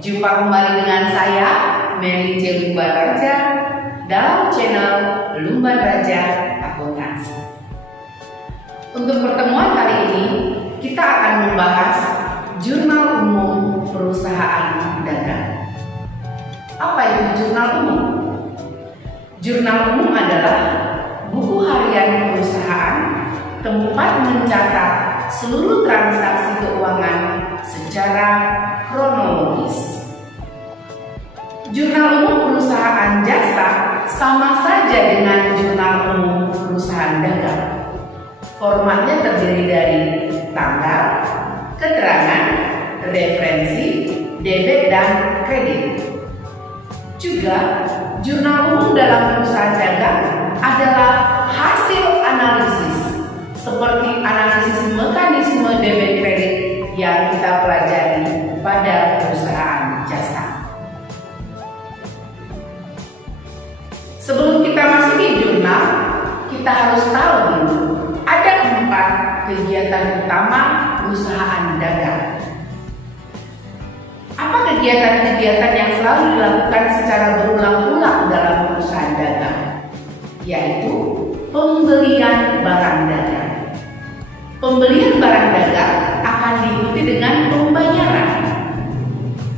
Jumpa kembali dengan saya, Mary C. Lumban Raja, dalam channel Lumban Raja Akuntansi. Untuk pertemuan kali ini, kita akan membahas Jurnal Umum Perusahaan Dagang. Apa itu Jurnal Umum? Jurnal Umum adalah buku harian perusahaan, tempat mencatat seluruh transaksi keuangan secara kronologis. Jurnal Umum Perusahaan Jasa sama saja dengan Jurnal Umum Perusahaan Dagang. Formatnya terdiri dari tanggal, keterangan, referensi, debit dan kredit. Juga, Jurnal Umum dalam perusahaan dagang adalah hasil analisis seperti analisis mekanisme debit kredit yang kita pelajari pada perusahaan jasa. Sebelum kita masuki jurnal, kita harus tahu dulu ada 4 kegiatan utama perusahaan dagang. Apa kegiatan-kegiatan yang selalu dilakukan secara berulang-ulang dalam perusahaan dagang? Yaitu pembelian barang dagang. Pembelian barang dagang akan diikuti dengan pembayaran.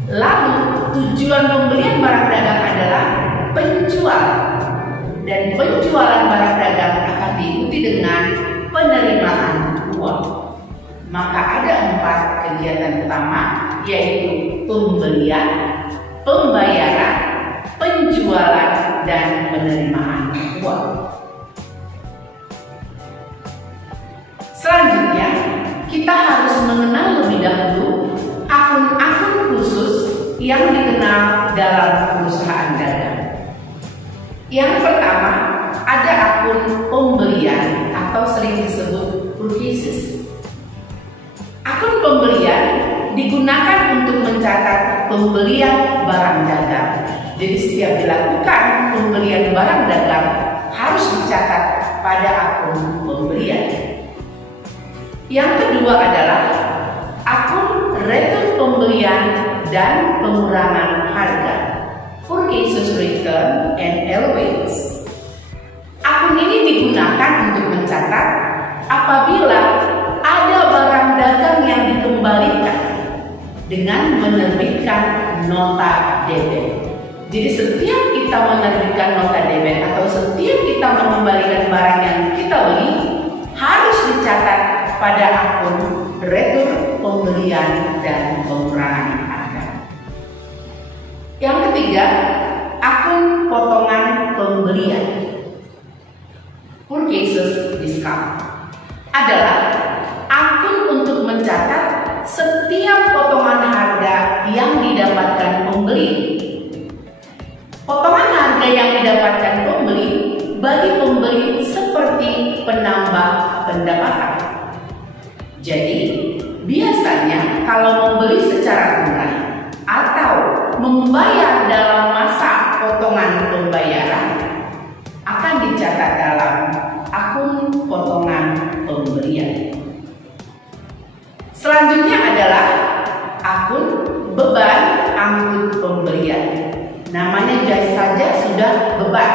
Lalu tujuan pembelian barang dagang adalah penjualan, dan penjualan barang dagang akan diikuti dengan penerimaan uang. Maka ada 4 kegiatan utama, yaitu pembelian, pembayaran, penjualan, dan penerimaan uang. Selanjutnya, kita harus mengenal lebih dahulu akun-akun khusus yang dikenal dalam perusahaan dagang. Yang pertama, ada akun pembelian atau sering disebut purchases. Akun pembelian digunakan untuk mencatat pembelian barang dagang. Jadi setiap dilakukan pembelian barang dagang harus dicatat pada akun pembelian. Yang kedua adalah akun return pembelian dan pengurangan harga, purchases return and allowance. Akun ini digunakan untuk mencatat apabila ada barang dagang yang dikembalikan dengan menerbitkan nota debit. Jadi setiap kita menerbitkan nota debit atau setiap kita mengembalikan barang yang kita beli harus dicatat pada akun retur pembelian dan pengurangan harga. Yang ketiga, akun potongan pembelian, purchases discount, adalah akun untuk mencatat setiap potongan harga yang didapatkan pembeli. Potongan harga yang didapatkan pembeli bagi pembeli seperti penambah pendapatan. Jadi, biasanya kalau membeli secara tunai atau membayar dalam masa potongan pembayaran akan dicatat dalam akun potongan pembelian. Selanjutnya adalah akun beban angkut pembelian. Namanya saja sudah beban,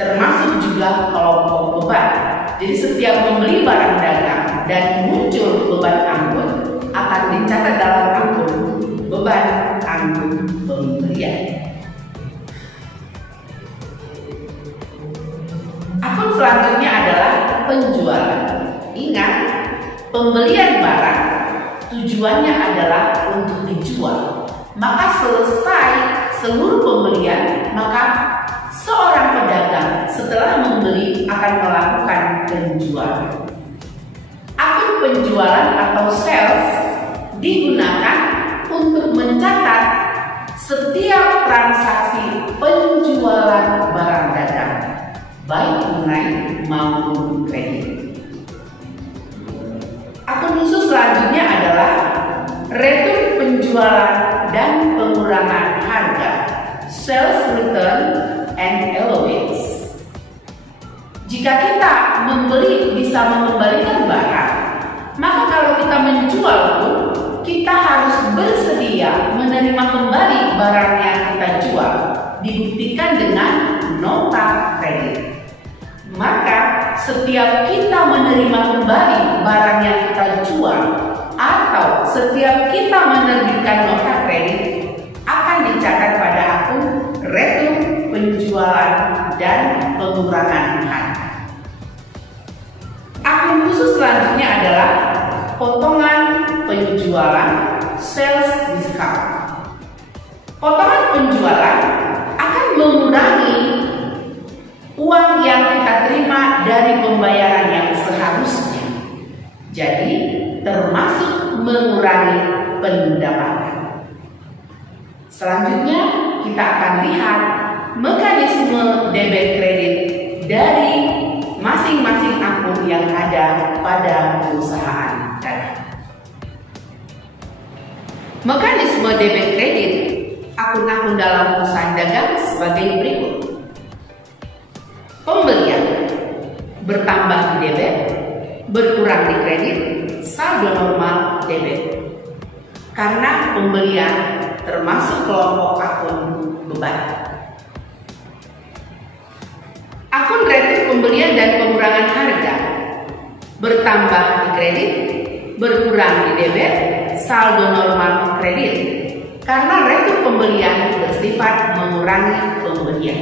termasuk juga kelompok beban. Jadi setiap membeli barang dagang dan muncul beban angkut akan dicatat dalam akun beban angkut pembelian. Akun selanjutnya adalah penjualan. Ingat, pembelian barang tujuannya adalah untuk dijual. Maka selesai seluruh pembelian, maka seorang pedagang setelah membeli akan melakukan penjualan. Akun penjualan atau sales digunakan untuk mencatat setiap transaksi penjualan barang dagang, baik tunai maupun kredit. Akun khusus selanjutnya adalah retur penjualan dan pengurangan harga, sales return and allowance. Jika kita membeli bisa mengembalikan barang, maka kalau kita menjual pun kita harus bersedia menerima kembali barang yang kita jual, dibuktikan dengan nota kredit. Maka setiap kita menerima kembali barang yang kita jual atau setiap kita menerbitkan nota kredit akan dicatat pada akun retur penjualan dan pengurangan harga. Akun khusus selanjutnya adalah potongan penjualan, sales discount. Potongan penjualan akan mengurangi uang yang kita terima dari pembayaran yang seharusnya. Jadi termasuk mengurangi pendapatan. Selanjutnya kita akan lihat mekanisme debit kredit dari masing-masing akun yang ada pada perusahaan dagang. Mekanisme debit kredit akun-akun dalam perusahaan dagang sebagai berikut. Pembelian bertambah di debit, berkurang di kredit, saldo normal debit. Karena pembelian termasuk kelompok akun beban. Akun retur pembelian dan pengurangan harga bertambah di kredit, berkurang di debit, saldo normal kredit. Karena retur pembelian bersifat mengurangi pembelian.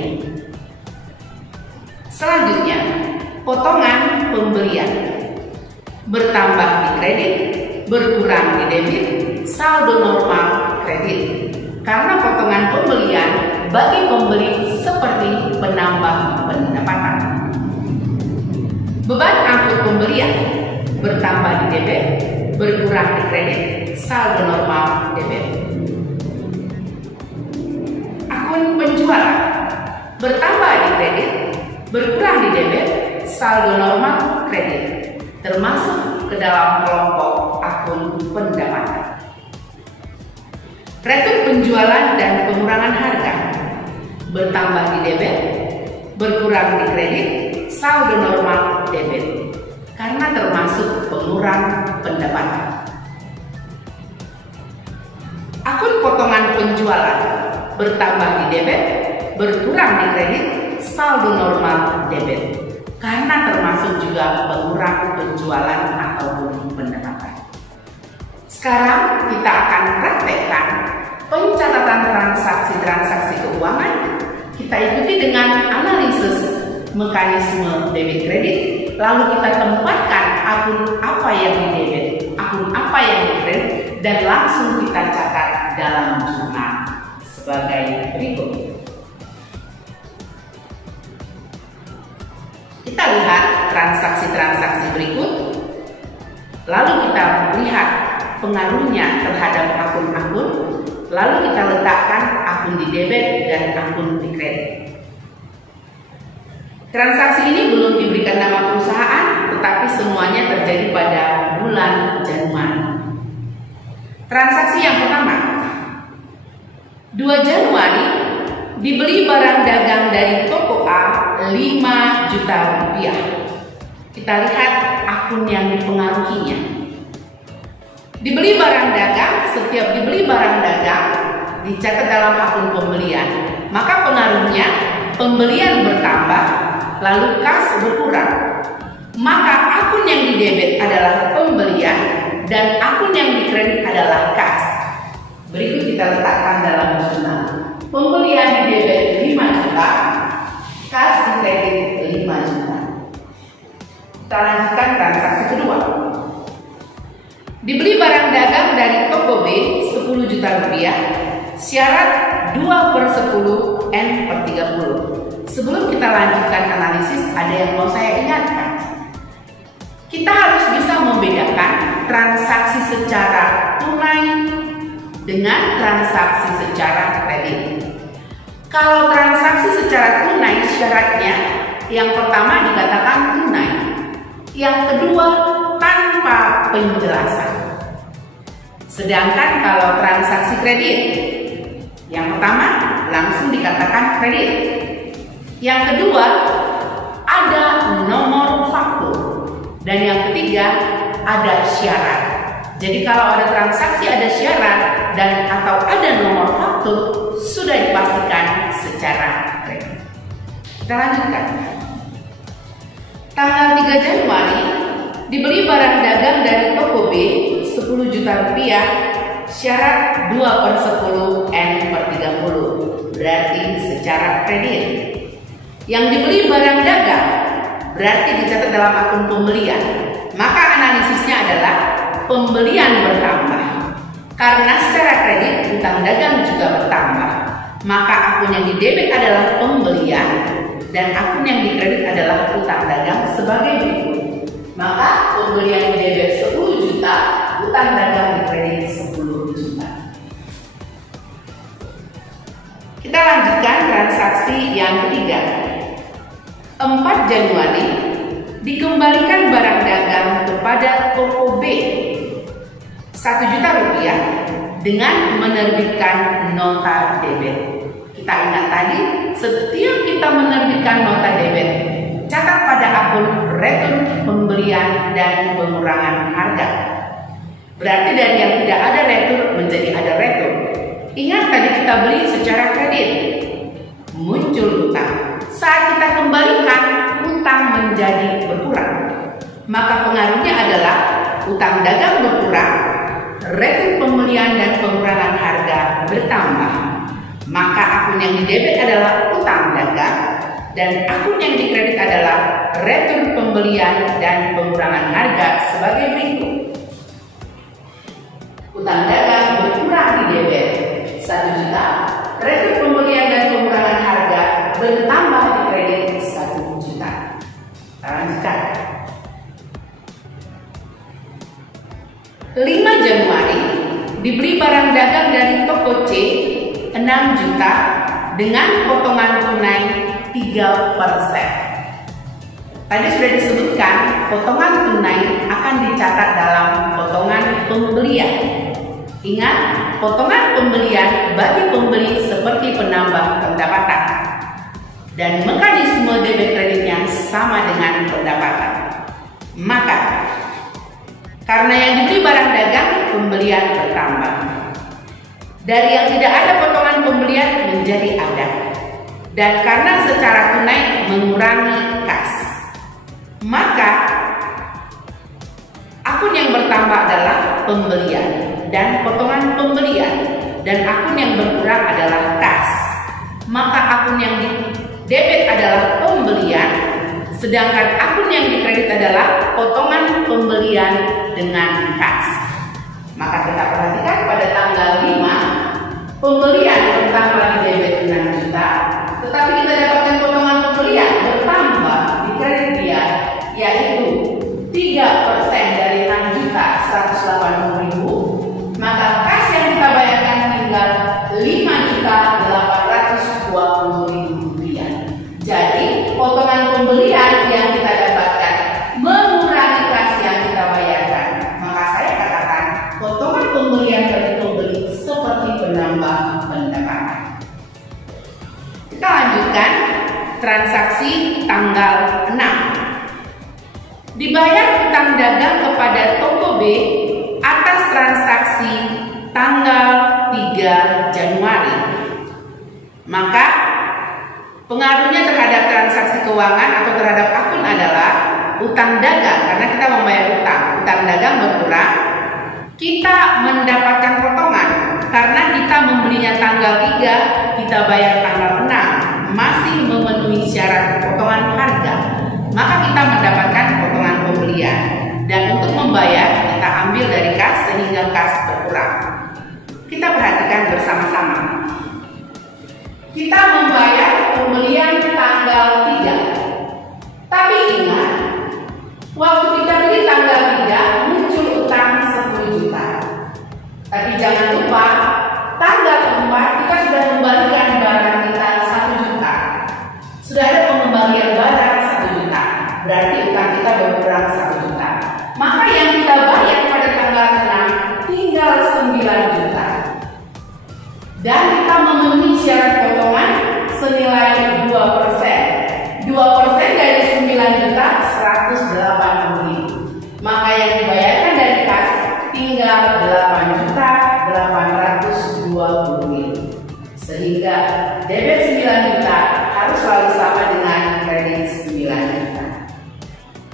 Selanjutnya, potongan pembelian bertambah di kredit, berkurang di debit, saldo normal kredit. Karena potongan pembelian bagi pembeli seperti penambah pendapatan. Beban angkut pembelian bertambah di debit, berkurang di kredit, saldo normal debit. Akun penjualan bertambah di kredit, berkurang di debit, saldo normal kredit, termasuk ke dalam kelompok akun pendapatan. Retur penjualan dan pengurangan harga bertambah di debit, berkurang di kredit, saldo normal debit, karena termasuk pengurang pendapatan. Akun potongan penjualan bertambah di debit, berkurang di kredit, saldo normal debit, karena termasuk juga pengurang penjualan ataupun pendapatan. Sekarang kita akan praktekkan pencatatan transaksi-transaksi keuangan. Kita ikuti dengan analisis mekanisme debit kredit, lalu kita tempatkan akun apa yang di debit, akun apa yang di kredit, dan langsung kita catat dalam jurnal sebagai berikut. Kita lihat transaksi-transaksi berikut, lalu kita lihat pengaruhnya terhadap akun-akun, lalu kita letakkan akun di debit dan akun di kredit. Transaksi ini belum diberikan nama perusahaan, tetapi semuanya terjadi pada bulan Januari. Transaksi yang pertama, 2 Januari dibeli barang dagang dari toko A 5 juta rupiah. Kita lihat akun yang dipengaruhinya. Dibeli barang dagang, setiap dibeli barang dagang dicatat dalam akun pembelian, maka pengaruhnya pembelian bertambah, lalu kas berkurang. Maka akun yang di debit adalah pembelian dan akun yang di kredit adalah kas. Berikut kita letakkan dalam jurnal. Pembelian di debit 5 juta, kas di kredit 5 juta. Kita lanjutkan transaksi kedua. Dibeli barang dagang dari toko B 10 juta rupiah, syarat 2/10 N/30. Sebelum kita lanjutkan analisis, ada yang mau saya ingatkan. Kita harus bisa membedakan transaksi secara tunai dengan transaksi secara kredit. Kalau transaksi secara tunai, syaratnya yang pertama dikatakan tunai, yang kedua tanpa penjelasan. Sedangkan kalau transaksi kredit, yang pertama langsung dikatakan kredit, yang kedua ada nomor faktur, dan yang ketiga ada syarat. Jadi kalau ada transaksi, ada syarat dan atau ada nomor faktur, sudah dipastikan secara kredit. Kita lanjutkan. Tanggal 3 Januari dibeli barang dagang dari toko B 10 juta rupiah, syarat 2/10 N/30, berarti secara kredit. Yang dibeli barang dagang berarti dicatat dalam akun pembelian. Maka analisisnya adalah pembelian bertambah. Karena secara kredit utang dagang juga bertambah, maka akun yang didebit adalah pembelian dan akun yang dikredit adalah utang dagang sebagai berikut. Maka pembelian didebit 10 juta, utang dagang dikredit 10 juta. Kita lanjutkan transaksi yang ketiga. 4 Januari dikembalikan barang dagang kepada toko B 1 juta rupiah dengan menerbitkan nota debit. Kita ingat tadi, setiap kita menerbitkan nota debit, catat pada akun return pembelian dan pengurangan harga. Berarti dari yang tidak ada return menjadi ada return. Ingat tadi kita beli secara kredit, muncul utang. Saat kita kembalikan, utang menjadi berkurang. Maka pengaruhnya adalah utang dagang berkurang, return pembelian dan pengurangan harga bertambah. Maka akun yang didebit adalah utang dagang dan akun yang dikredit adalah return pembelian dan pengurangan harga sebagai berikut. Utang dagang berkurang di debit 1 juta, return pembelian dan pengurangan harga bertambah di kredit 1 juta. Lanjutkan. 5 Januari dibeli barang dagang dari toko C 6 juta dengan potongan tunai 3%. Tadi sudah disebutkan potongan tunai akan dicatat dalam potongan pembelian. Ingat, potongan pembelian bagi pembeli seperti penambah pendapatan dan mekanisme debit kreditnya sama dengan pendapatan. Maka karena yang dibeli barang dagang, pembelian bertambah. Dari yang tidak ada potongan pembelian menjadi ada. Dan karena secara tunai mengurangi kas, maka akun yang bertambah adalah pembelian dan potongan pembelian, dan akun yang berkurang adalah kas. Maka akun yang debit adalah pembelian, sedangkan akun yang dikredit adalah potongan pembelian dengan kas. Maka kita perhatikan pada tanggal 5, pembelian bertambah di debit 6 juta, tetapi kita dapatkan potongan pembelian bertambah di kredit dia, yaitu 3% dari 6 juta 180.000, maka kas yang kita bayarkan tinggal 5 juta 820.000 rupiah. Jadi potongan pembelian yang kita dapatkan mengurangi kas yang kita bayarkan. Maka saya katakan potongan pembelian bagi pembeli seperti penambah pendapatan. Kita lanjutkan transaksi tanggal 6. Dibayar utang dagang kepada toko B atas transaksi tanggal 3 Januari. Maka pengaruhnya terhadap transaksi keuangan atau terhadap akun adalah utang dagang, karena kita membayar utang dagang berkurang, kita mendapatkan potongan karena kita membelinya tanggal 3, kita bayar tanggal 6, masih memenuhi syarat potongan harga, maka kita mendapatkan potongan pembelian. Dan untuk membayar kita ambil dari kas sehingga kas berkurang. Kita perhatikan bersama-sama. Kita membayar pembelian tanggal 3. Tapi ingat, waktu kita beli tanggal 3 muncul utang 10 juta. Tapi jangan lupa, tanggal 4 kita sudah kembalikan barang kita 1 juta. Sudah ada pengembalian barang 1 juta. Berarti utang kita berkurang 1 juta. Maka yang kita bayar pada tanggal 6 tinggal 9 juta. Dan kita memenuhi syarat potongan senilai 2%. 2% dari 9 juta 180.000. Maka yang dibayarkan dari kas tinggal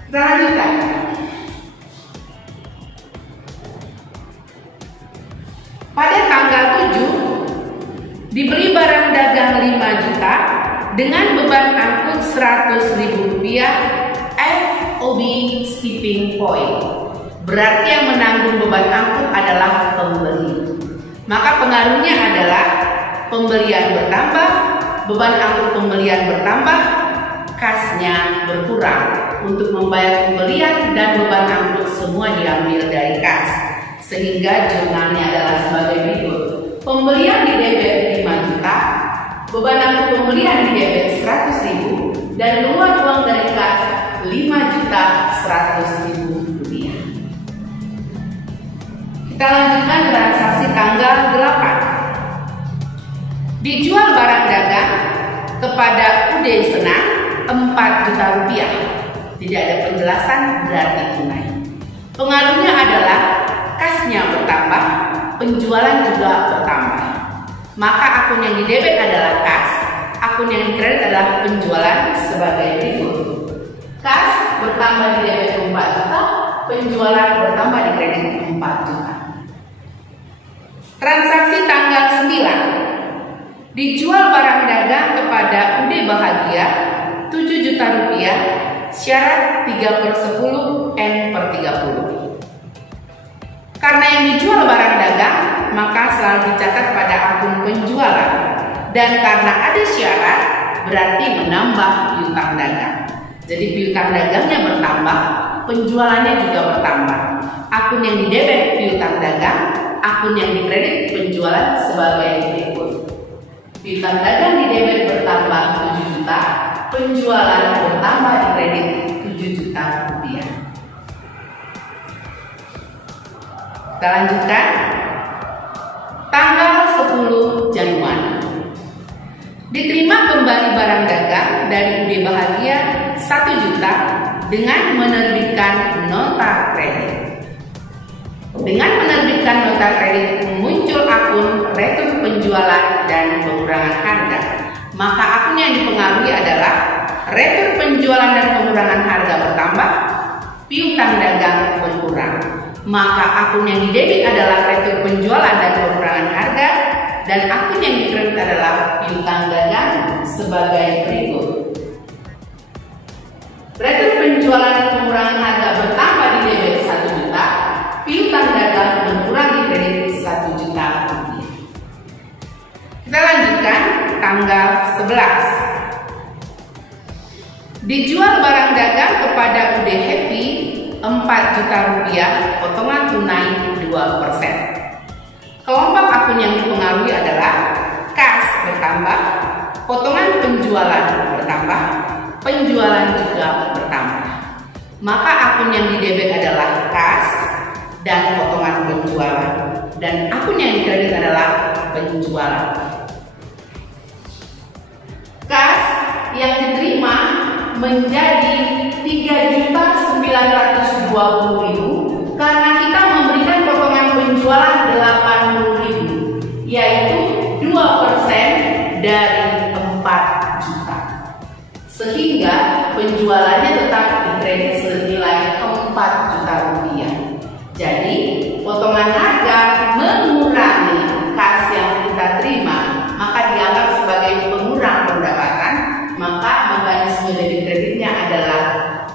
Kita lanjutkan. Pada tanggal 7 dibeli barang dagang 5 juta dengan beban angkut Rp100.000 FOB shipping point. Berarti yang menanggung beban angkut adalah pembeli. Maka pengaruhnya adalah pembelian bertambah, beban angkut pembelian bertambah, kasnya berkurang. Untuk membayar pembelian dan beban angkut semua diambil dari kas. Sehingga jurnalnya adalah sebagai berikut. Pembelian di debit 5 juta, beban angkut pembelian di debit 100.000 dan keluar uang dari kas 5.100.000 rupiah. Kita lanjutkan transaksi tanggal 8. Dijual barang dagang kepada UD Senang 4 juta rupiah. Tidak ada penjelasan, berarti tunai. Pengaruhnya adalah kasnya bertambah, penjualan juga bertambah. Maka akun yang didebit adalah kas, akun yang dikredit adalah penjualan sebagai berikut. Kas bertambah di debit 4 juta, penjualan bertambah di kredit 4 juta. Transaksi tanggal 9. Dijual barang dagang kepada UD Bahagia 7 juta rupiah, syarat 3/10 N/30. Karena yang dijual barang dagang, maka selalu dicatat pada akun penjualan. Dan karena ada syarat, berarti menambah piutang dagang. Jadi piutang dagangnya bertambah, penjualannya juga bertambah. Akun yang didebit piutang dagang, akun yang dikredit penjualan sebagai berikut. Piutang dagang didebit bertambah 7 juta, penjualan bertambah dikredit 7 juta rupiah. Kita lanjutkan. Tanggal 10 Januari. Diterima kembali barang dagang dari UD Bahagia 1 juta dengan menerbitkan nota kredit. Dengan menerbitkan nota kredit muncul akun retur penjualan dan pengurangan harga. Maka akun yang dipengaruhi adalah retur penjualan dan pengurangan harga bertambah, piutang dagang berkurang. Maka akun yang didebit adalah retur penjualan dan pengurangan harga, dan akun yang dikredit adalah piutang dagang sebagai berikut. Retur penjualan dan pengurangan harga bertambah di debit 1 juta, piutang dagang berkurang di kredit 1 juta rupiah. Kita lanjutkan tanggal 11. Dijual barang dagang kepada UD Happy 4 juta rupiah, potongan tunai 2%. Kelompok akun yang dipengaruhi adalah kas bertambah, potongan penjualan bertambah, penjualan juga bertambah. Maka akun yang didebit adalah kas dan potongan penjualan, dan akun yang dikredit adalah penjualan. Kas yang diterima menjadi 3.920.000 karena kita memberikan potongan penjualan 80.000, yaitu 2% dari 4 juta. Sehingga penjualannya tetap dikredit senilai 4 juta rupiah. Jadi potongan harga mengurangi kas yang kita terima, maka dianggap sebagai pengurang pendapatan. Maka mekanisme debit kreditnya adalah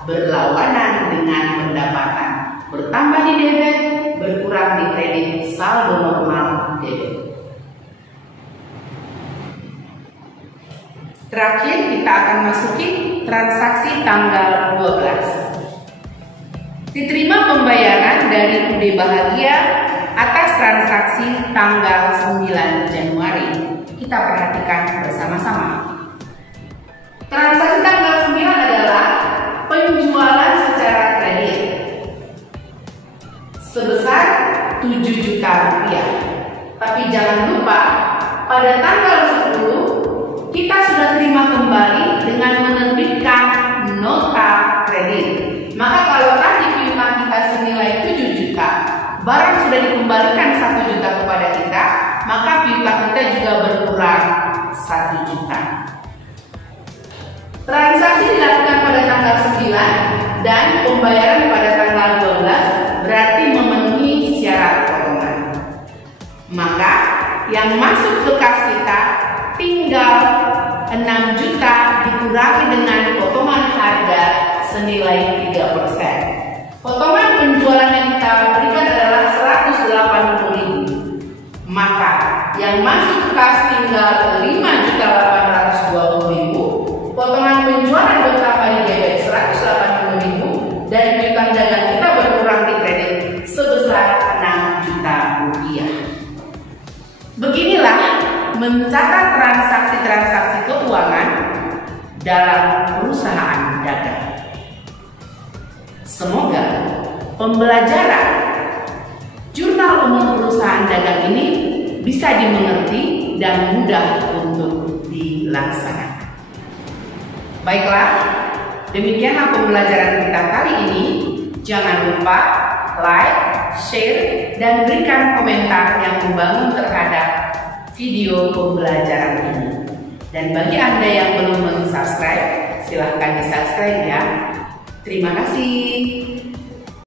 berlawanan dengan pendapatan. Bertambah di debit, berkurang di kredit, saldo normal debit. Terakhir kita akan masuki transaksi tanggal 12. Diterima pembayaran dari UD Bahagia atas transaksi tanggal 9 Januari. Kita perhatikan bersama-sama. Transaksi tanggal 9 adalah penjualan secara kredit sebesar 7 juta rupiah. Tapi jangan lupa, pada tanggal 10 kita sudah terima kembali dengan menerbitkan nota kredit. Maka kalau tadi piutang kita senilai 7 juta, barang sudah dikembalikan 1 juta kepada kita, maka piutang kita juga berkurang 1 juta. Transaksi dilakukan pada tanggal 9 dan dagang kita berkurang di kredit sebesar 6 juta rupiah. Beginilah mencatat transaksi-transaksi keuangan dalam perusahaan dagang. Semoga pembelajaran jurnal umum perusahaan dagang ini bisa dimengerti dan mudah untuk dilaksanakan. Baiklah, demikianlah pembelajaran kita kali ini. Jangan lupa like, share, dan berikan komentar yang membangun terhadap video pembelajaran ini. Dan bagi Anda yang belum subscribe, silahkan di subscribe ya. Terima kasih.